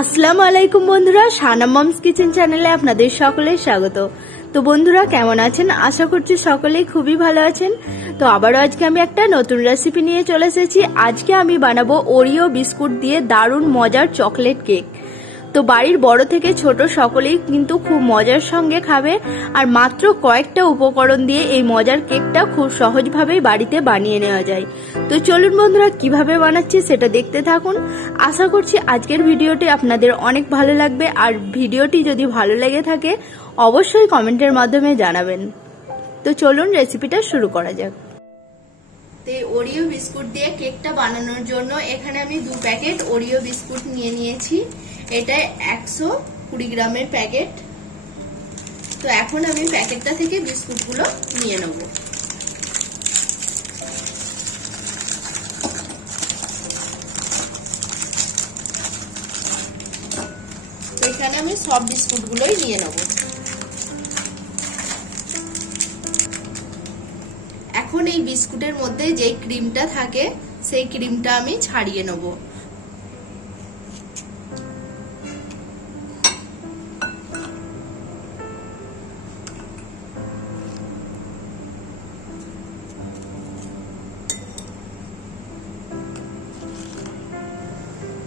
আসসালামু আলাইকুম বন্ধুরা, শানা মমস কিচেন চ্যানেলে আপনাদের সকলের স্বাগত। তো বন্ধুরা কেমন আছেন? আশা করছি সকলেই খুবই ভালো আছেন। তো আবারও আজকে আমি একটা নতুন রেসিপি নিয়ে চলে এসেছি। আজকে আমি বানাবো ওরিও বিস্কুট দিয়ে দারুণ মজার চকলেট কেক। তো বাড়ির বড় থেকে ছোট সকলেই কিন্তু খুব মজার সঙ্গে খাবে, আর মাত্র কয়েকটা উপকরণ দিয়ে এই মজার কেকটা খুব সহজভাবেই বাড়িতে বানিয়ে নেওয়া যায়। তো চলুন বন্ধুরা, কিভাবে বানাচ্ছি সেটা দেখতে থাকুন। আশা করছি আজকের ভিডিওটি আপনাদের অনেক ভালো লাগবে, আর ভিডিওটি যদি ভালো লেগে থাকে অবশ্যই কমেন্টের মাধ্যমে জানাবেন। তো চলুন রেসিপিটা শুরু করা যাক। তো ওরিও বিস্কুট দিয়ে কেকটা বানানোর জন্য এখানে আমি 2 প্যাকেট ওরিও বিস্কুট নিয়ে নিয়েছি। এটা 120 গ্রামের প্যাকেট। তো এখন আমি প্যাকেটটা থেকে বিস্কুটগুলো নিয়ে নেব। তো এখানে আমি সব বিস্কুটগুলোই নিয়ে নেব। এখন এই বিস্কুটের মধ্যে যে ক্রিমটা থাকে সেই ক্রিমটা আমি ছাড়িয়ে নেব।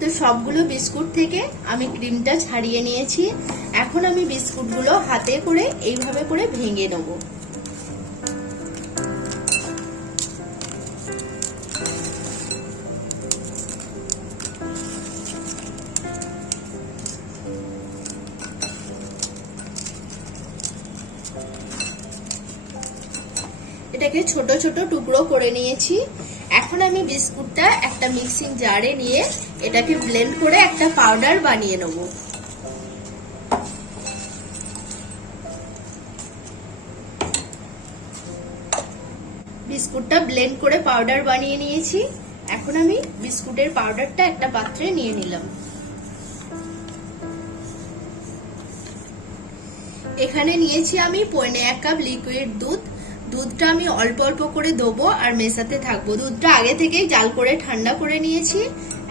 তো সবগুলো বিস্কুট থেকে আমি ক্রিমটা ছাড়িয়ে নিয়েছি। এখন আমি বিস্কুটগুলো হাতে করে এইভাবে করে ভেঙে নেব। এটাকে ছোট ছোট টুকরো করে নিয়েছি। এখন আমি বিস্কুটটা একটা মিক্সিং জারে নিয়ে এটাকে ব্লেন্ড করে একটা পাউডার বানিয়ে নেব। বিস্কুটটা ব্লেন্ড করে পাউডার বানিয়ে নিয়েছি। এখন আমি বিস্কুটের পাউডারটা একটা পাত্রে নিয়ে নিলাম। এখানে নিয়েছি আমি 1.5 কাপ লিকুইড দুধ। দুধটা আমি অল্প অল্প করে দেবো আর মেশাতে থাকবো। দুধটা আগে থেকেই জাল করে ঠান্ডা করে নিয়েছি।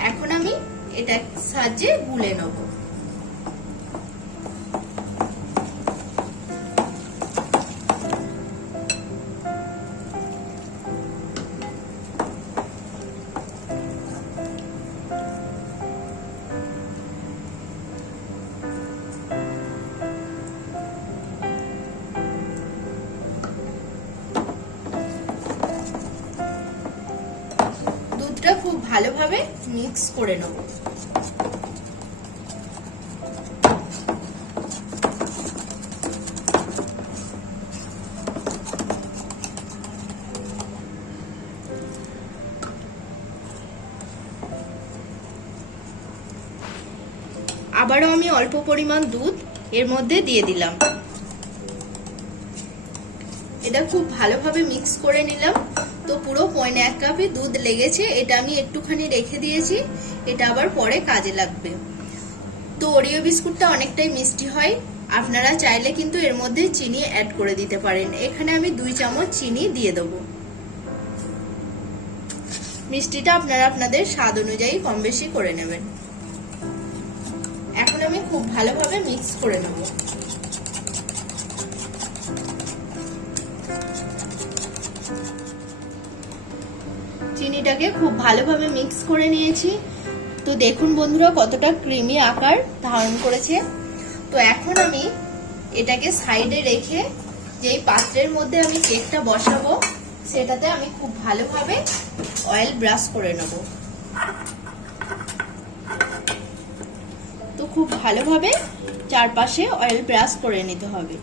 এখন আমি এটা সাহায্যে গুলে নেব। খুব ভালোভাবে মিক্স করে নেব। আবারও আমি অল্প পরিমাণ দুধ এর মধ্যে দিয়ে দিলাম। এটা খুব ভালোভাবে মিক্স করে নিলাম। তো পুরো 1.5 কাপে দুধ লেগেছে। এটা আমি একটুখানি রেখে দিয়েছি, এটা আবার পরে কাজে লাগবে। তো ওরিও বিস্কুটটা অনেকটাই মিষ্টি হয়, আপনারা চাইলে কিন্তু এর মধ্যে চিনি অ্যাড করে দিতে পারেন। এখানে আমি 2 চামচ চিনি দিয়ে দেব। মিষ্টিটা আপনারা আপনাদের স্বাদ অনুযায়ী কম বেশি করে নেবেন। এখন আমি খুব ভালোভাবে মিক্স করে নেব। চিনিটাকে খুব ভালোভাবে মিক্স করে নিয়েছি। তো দেখুন বন্ধুরা কতটা ক্রিমি আকার ধারণ করেছে। তো এখন আমি এটাকে সাইডে রেখে যেই পাত্রের মধ্যে আমি কেকটা বসাবো সেটাতে আমি খুব ভালোভাবে অয়েল ব্রাশ করে নেব। তো খুব ভালোভাবে চারপাশে অয়েল ব্রাশ করে নিতে হবে।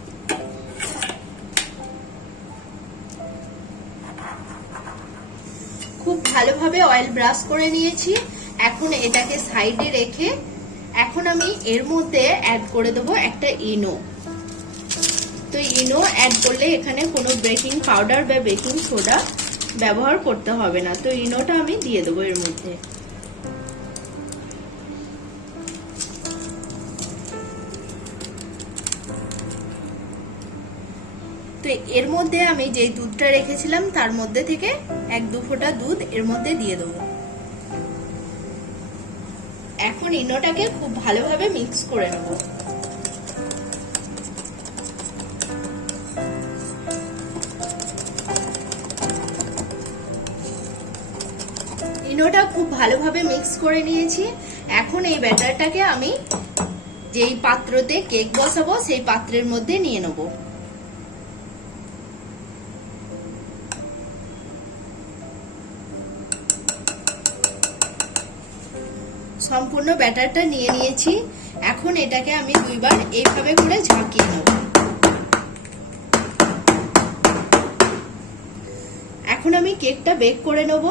খুব ভালোভাবে অয়েল ব্রাশ করে নিয়েছি। এখন এটাকে সাইডে রেখে এখন আমি এর মধ্যে অ্যাড করে দেবো একটা ইনো। তো ইনো অ্যাড করলে এখানে কোনো বেকিং পাউডার বা বেকিং সোডা ব্যবহার করতে হবে না। তো ইনোটা আমি দিয়ে দেবো এর মধ্যে। তো এর মধ্যে আমি যে দুধটা রেখেছিলাম তার মধ্যে থেকে 1-2 ফোঁটা দুধ এর মধ্যে দিয়ে দেবো। এখন ইনোটাকে খুব ভালোভাবে মিক্স করে নেব। ইনোটা খুব ভালোভাবে মিক্স করে নিয়েছি। এখন এই ব্যাটারটাকে আমি যেই পাত্রতে কেক বসাবো সেই পাত্রের মধ্যে নিয়ে নেব। সম্পূর্ণ ব্যাটারটা নিয়ে নিয়েছি। এখন এটাকে আমি দুইবার এইভাবে করে ঝাঁকিয়ে নেব। এখন আমি কেকটা বেক করে নেব।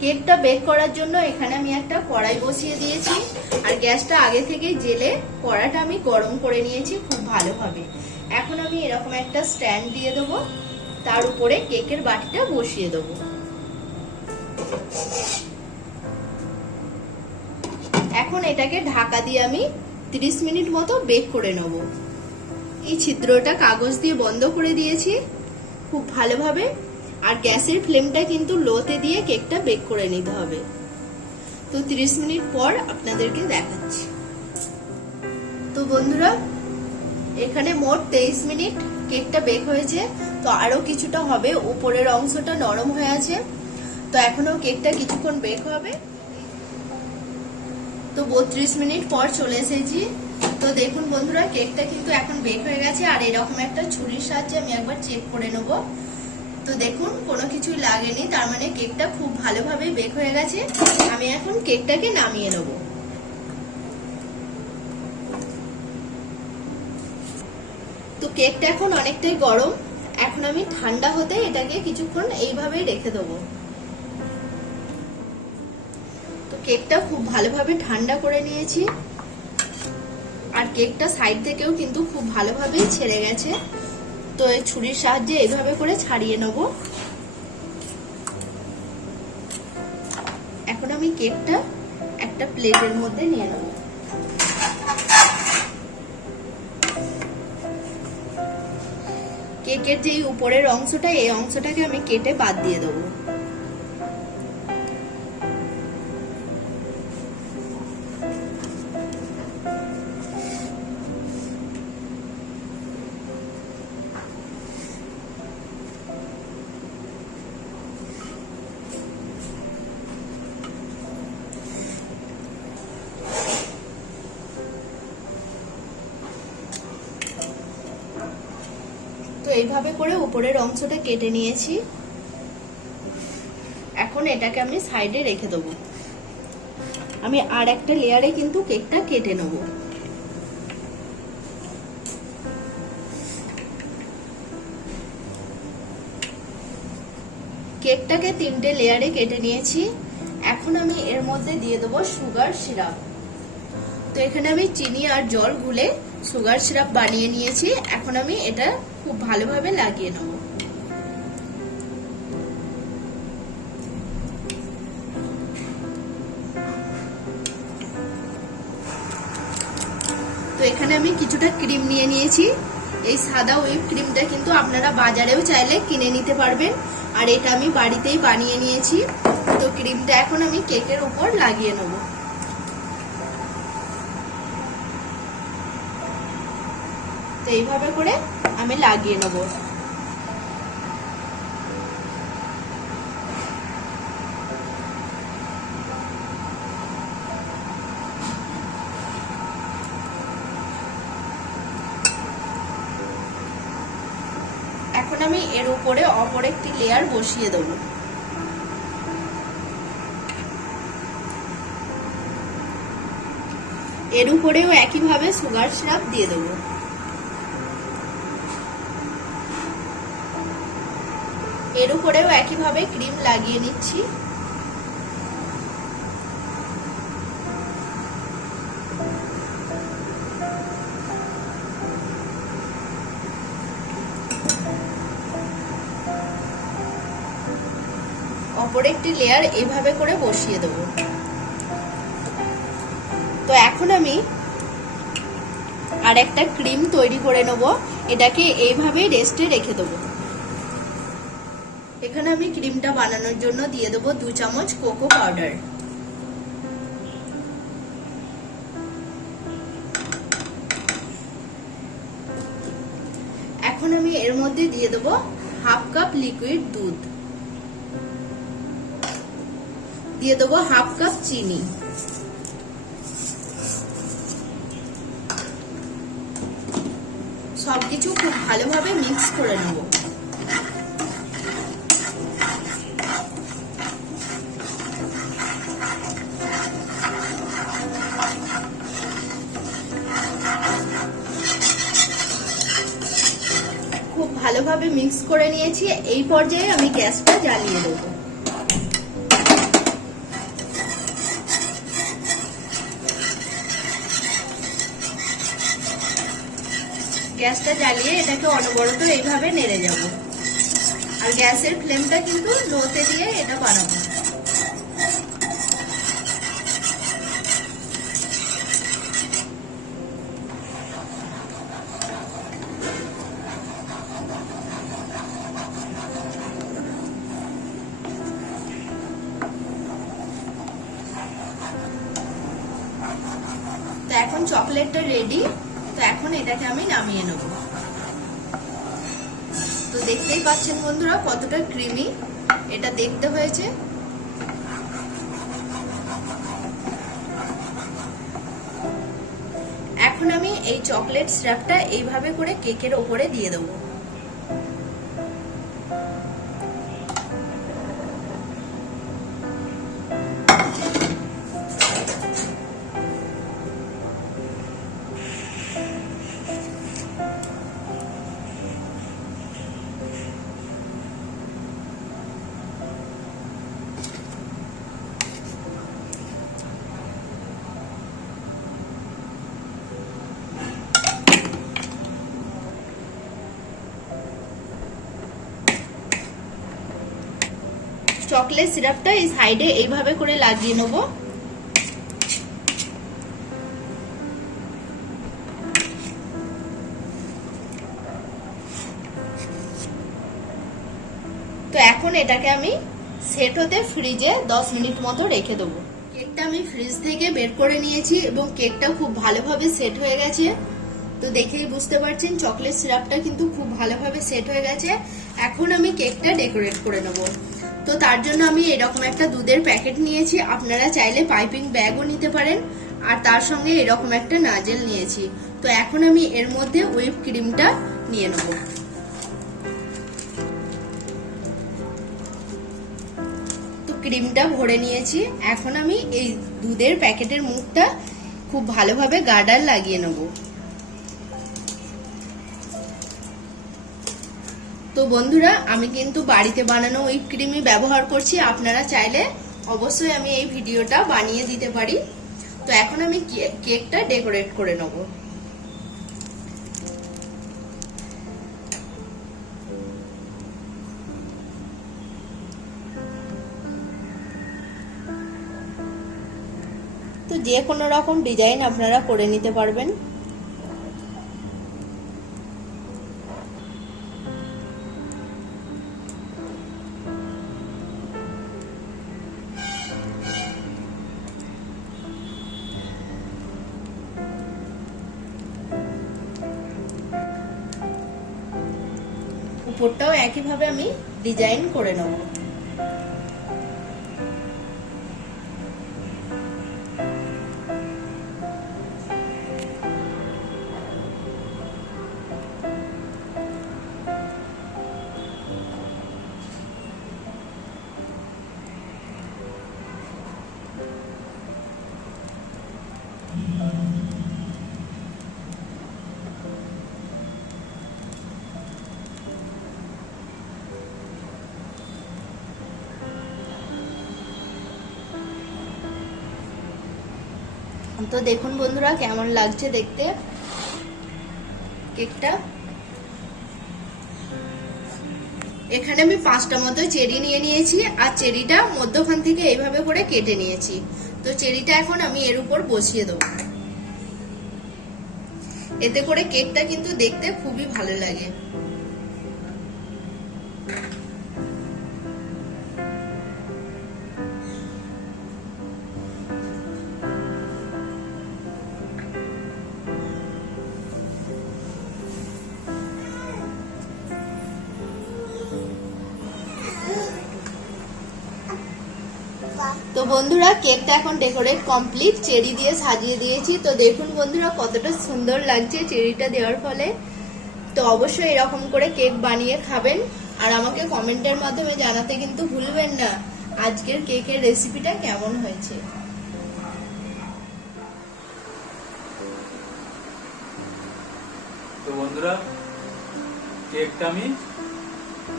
কেকটা বেক করার জন্য এখানে আমি একটা কড়াই বসিয়ে দিয়েছি আর গ্যাসটা আগে থেকে জেলে কড়াটা আমি গরম করে নিয়েছি খুব ভালোভাবে। এখন আমি এরকম একটা স্ট্যান্ড দিয়ে দেবো, তার উপরে কেকের বাটিটা বসিয়ে দেবো। এখন এটাকে ঢাকা দিয়ে আমি 30 মিনিট মতো বেক করে নেব। এই ছিদ্রটা কাগজ দিয়ে বন্ধ করে দিয়েছি খুব ভালোভাবে। আর গ্যাসের ফ্লেমটা কিন্তু লোতে দিয়ে কেকটা বেক করে নিতে হবে। তো 30 মিনিট পর আপনাদেরকে দেখাচ্ছি। তো বন্ধুরা, এখানে মোট 23 মিনিট কেকটা বেক হয়েছে। তো আরো কিছুটা হবে, উপরের অংশটা নরম হয়ে আছে। তো এখনো কেকটা কিছুক্ষণ বেক হবে। তো 32 মিনিট পর চলে এসেছি। তো দেখুন বন্ধুরা, কেকটা কিন্তু এখন বেক হয়ে গেছে। আর এরকম একটা ছুরির সাহায্যে আমি একবার চেক করে নেব। তো দেখুন কোনো কিছু লাগেনি, তার মানে কেকটা খুব ভালোভাবে বেক হয়ে গেছে। আমি এখন কেকটাকে নামিয়ে নেব। তো কেকটা এখন অনেকটাই গরম। এখন আমি ঠান্ডা হতে এটাকে কিছুক্ষণ এইভাবেই রেখে দেবো। তো কেকটা খুব ভালোভাবে ঠান্ডা করে নিয়েছি। আর কেকটা সাইড থেকেও কিন্তু খুব ভালোভাবেই ছেড়ে গেছে। তো এই ছুরির সাহায্যে এইভাবে করে ছাড়িয়ে নেব। এখন আমি কেকটা একটা প্লেটের মধ্যে নিয়ে নেব। কেকের যে উপরের অংশটা, এই অংশটাকে আমি কেটে বাদ দিয়ে দেবো। তো এইভাবে করে উপরের অংশটা কেটে নিয়েছি। এখন এটাকে আমি সাইডে রেখে দেবো। আমি আর একটা লেয়ারে কিন্তু কেকটা কেটে নেব। কেকটাকে 3টে লেয়ারে কেটে নিয়েছি। এখন আমি এর মধ্যে দিয়ে দেবো সুগার সিরাপ। তো এখানে আমি চিনি আর জল গুলে সুগার সিরাপ বানিয়ে নিয়েছি। এখন আমি এটা খুব ভালোভাবে লাগিয়ে নেব। তো এখানে আমি কিছুটা ক্রিম নিয়ে নিয়েছি। এই সাদা হুইপ ক্রিমটা কিন্তু আপনারা বাজারেও চাইলে কিনে নিতে পারবেন। আর এটা আমি বাড়িতেই বানিয়ে নিয়েছি। তো ক্রিমটা এখন আমি কেকের উপর লাগিয়ে নেব। তো এইভাবে করে আমি লাগিয়ে নেব। এখন আমি এর উপরে অপর একটি লেয়ার বসিয়ে দেব। এর উপরেও একইভাবে সুগার সিরাপ দিয়ে দেব। এর উপরেও একইভাবে ক্রিম লাগিয়ে নিচ্ছি। অপর একটি লেয়ার এইভাবে করে বসিয়ে দেব। তো এখন আমি আর একটা ক্রিম তৈরি করে নেব। এটাকে এইভাবে রেস্টে রেখে দেব। এখানে আমি ক্রিমটা বানানোর জন্য দিয়ে দেবো 2 চামচ কোকো পাউডার। এখন আমি এর মধ্যে দিয়ে দেবো হাফ কাপ লিকুইড দুধ, দিয়ে দেবো হাফ কাপ চিনি, সবকিছু খুব ভালোভাবে মিক্স করে নেব। খুব ভালোভাবে মিক্স করে নিয়েছি। এই পর্যায়ে আমি গ্যাসটা জ্বালিয়ে দেব। গ্যাসটা জ্বালিয়ে এটাকে অনবরত এইভাবে নেড়ে যাব। আর গ্যাসের ফ্লেমটা কিন্তু লোতে দিয়ে এটা বানাবো। তো এখন চকলেটটা রেডি। তো এখন এটাকে আমি নামিয়ে নেব। তো দেখতেই পাচ্ছেন বন্ধুরা কতটা ক্রিমি এটা দেখতে হয়েছে। এখন আমি এই চকলেট সিরাপটা এইভাবে করে কেকের ওপরে দিয়ে দেবো। চকলেট সিরাপটা এই সাইডে এইভাবে করে লাগিয়ে নেব। তো এখন এটাকে আমি সেট হতে ফ্রিজে 10 মিনিট মতো রেখে দেবো। কেকটা আমি ফ্রিজ থেকে বের করে নিয়েছি এবং কেকটা খুব ভালোভাবে সেট হয়ে গেছে। তো দেখেই বুঝতে পারছেন চকলেট সিরাপটা কিন্তু খুব ভালোভাবে সেট হয়ে গেছে। এখন আমি কেকটা ডেকোরেট করে নেব। তো তার জন্য আমি এরকম একটা দুধের প্যাকেট নিয়েছি, আপনারা চাইলে পাইপিং ব্যাগও নিতে পারেন। আর তার সঙ্গে এরকম একটা নাজেল নিয়েছি। তো এখন আমি এর মধ্যে হুইপ ক্রিমটা নিয়ে নেব। তো ক্রিমটা ভরে নিয়েছি। এখন আমি এই দুধের প্যাকেটের মুখটা খুব ভালোভাবে গার্ডার লাগিয়ে নেব। তো বন্ধুরা আমি কিন্তু বাড়িতে বানানো হুইপ ক্রিমই ব্যবহার করছি, আপনারা চাইলে অবশ্যই আমি এই ভিডিওটা বানিয়ে দিতে পারি। তো এখন আমি কেকটা ডেকোরেট করে নেব। তো যে কোনো রকম ডিজাইন আপনারা করে নিতে পারবেন। উপরটাও একইভাবে আমি ডিজাইন করে নেব। তো দেখুন বন্ধুরা কেমন লাগছে দেখতে কেকটা। এখানে আমি 5টা মতো চেরি নিয়ে নিয়েছি আর চেরিটা মধ্যখান থেকে এইভাবে করে কেটে নিয়েছি। তো চেরিটা এখন আমি এর উপর বসিয়ে দেবো। এতে করে কেকটা কিন্তু দেখতে খুবই ভালো লাগে। বন্ধুরা কেকটা এখন ডেকোরেট কমপ্লিট, চেরি দিয়ে সাজিয়ে দিয়েছি। তো দেখুন বন্ধুরা কতটা সুন্দর লাগছে চেরিটা দেওয়ার ফলে। তো অবশ্যই এরকম করে কেক বানিয়ে খাবেন আর আমাকে কমেন্টের মাধ্যমে জানাতে কিন্তু ভুলবেন না আজকের কেকের রেসিপিটা কেমন হয়েছে। তো বন্ধুরা কেকটা আমি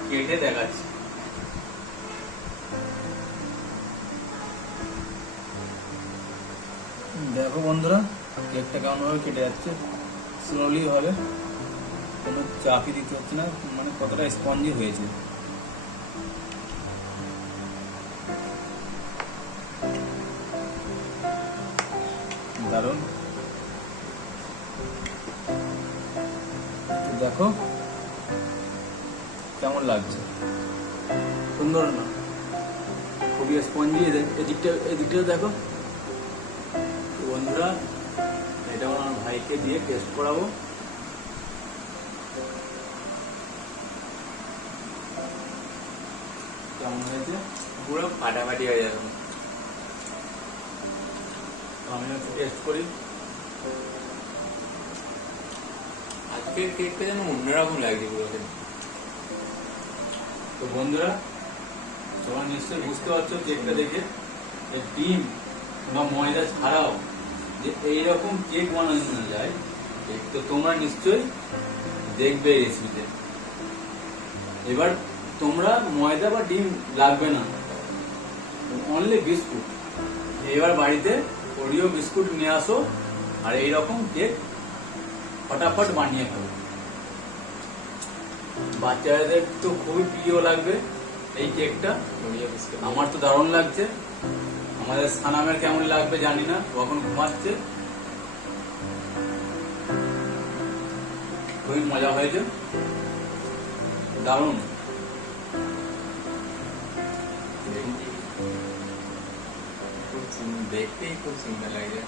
কেটে দেখাচ্ছি। দেখো বন্ধুরা কেকটা কেমন ভাবে কেটে যাচ্ছে, স্লোলি হবে, কোনো চাপই দিতে হচ্ছে না, মানে কতটা স্পঞ্জি হয়েছে। দারুণ। দেখো কেমন লাগছে, সুন্দর না? খুবই স্পঞ্জি। এদিকটা দেখো। তো বন্ধুরা এটা আমার ভাইকে দিয়ে টেস্ট করাবো। কেমন হয়েছে? পুরো ফাটাফাটি হয়ে যাবে। আমি একটু টেস্ট করি। আজকের কেকটা যেন অন্যরকম লাগছে পুরো। তো বন্ধুরা তোমরা নিশ্চয়ই বুঝতে পারছো কেকটা দেখে ডিম বা ময়দা ছাড়াও যে এইরকম কেক বানানো যায়, তো তোমরা নিশ্চয়ই দেখবে এই রেসিপিতে। এবার তোমরা ময়দা বা ডিম লাগবে না, অনলি বিস্কুট। এবার বাড়িতে ওরিও বিস্কুট নিয়ে আসো আর এইরকম কেক ফটাফট বানিয়ে খাবে। বাচ্চাদের তো খুবই প্রিয় লাগবে এই কেকটা। আমার তো দারুণ লাগছে। আমাদের সানামের কেমন লাগবে জানি না, কখন ঘুমাচ্ছে। খুবই মজা হয়েছে, দারুণ। দেখতেই খুব সুন্দর লাগছে।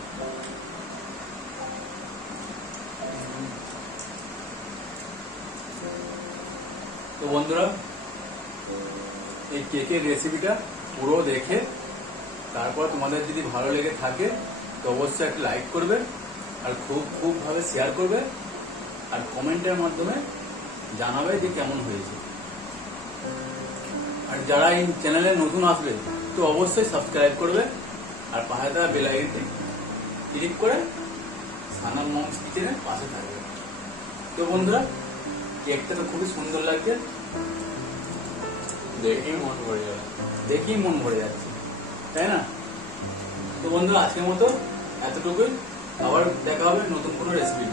তো বন্ধুরা এই কেকের রেসিপিটা পুরো দেখে তারপর তোমাদের যদি ভালো লেগে থাকে তো অবশ্যই একটা লাইক করবে আর খুব ভাবে শেয়ার করবে আর কমেন্টের মাধ্যমে জানাবে যে কেমন হয়েছে। আর যারা এই চ্যানেলে নতুন আসবে তো অবশ্যই সাবস্ক্রাইব করবে আর পাশে থাকা বেল আইকনটি ক্লিক করে সানাম মমস কিচেনের পাশে থাকবে। তো বন্ধুরা কেকটা তো খুবই সুন্দর লাগছে, দেখেই মন ভরে যাচ্ছে, তাই না? তো বন্ধুরা আজকের মতো এতটুকুই। আবার দেখা হবে নতুন কোনো রেসিপি।